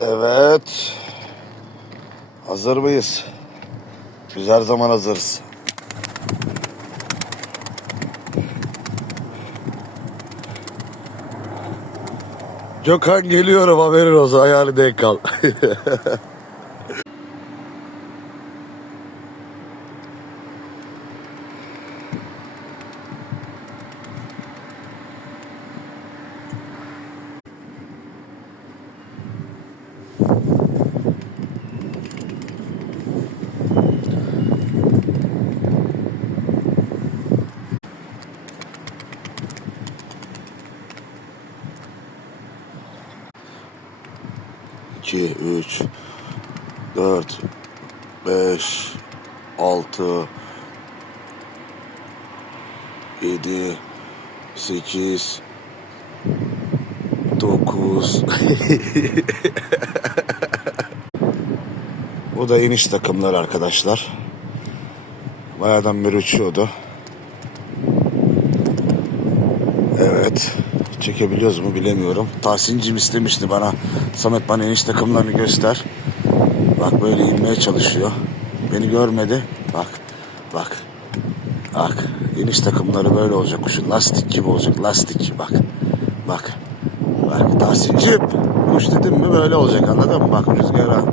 Evet. Hazır mıyız? Biz her zaman hazırız. Gökhan geliyorum haberin olsun ayağını denk kal. 2, 3, 4, 5, 6, 7, 8, 9. Bu da iniş takımlar arkadaşlar. Bayağıdan beri uçuyordu. Evet. Çekebiliyoruz mu bilemiyorum. Tahsincim istemişti bana. Samet bana iniş takımlarını göster. Bak böyle inmeye çalışıyor. Beni görmedi. Bak. Bak. Bak. İniş takımları böyle olacak kuşun. Lastik gibi olacak. Lastik. Bak. Bak. Bak Tahsincim. Kuş dedim mi böyle olacak anladın mı? Bak rüzgara.